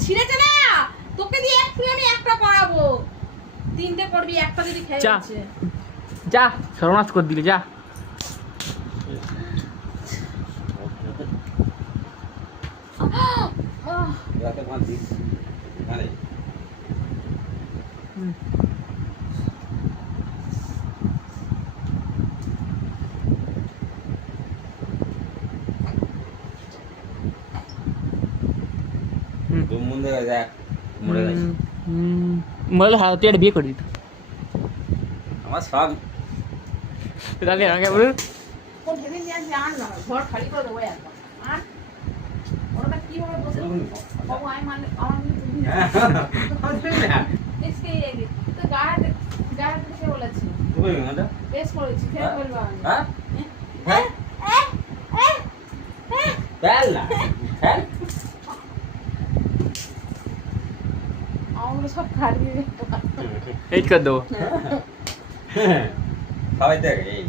ছিঁড়েছে না তোকে দিয়ে এক আমি একটা পড়াবো তিনটে পড়বি একটা যদি খেয়ে যাচ্ছে যা সর্বনাশ করে দিলে যা মরে হাতে একটা বিয়ে করে দিত আমার সব তাহলে আমাকে বলুন কোন সেদিন নিয়ে আসবি আন না ঘর খালি করে দেবো একবার আর ওটা কি হবে বসে বাবু আমি মানে আমার এসকে তো গায়ে থেকে বলেছি বেশ করেছি ফের বলবো আমি আমাগুলো সব খাড়িয়ে এই করে দেবো সবাই দেখ এই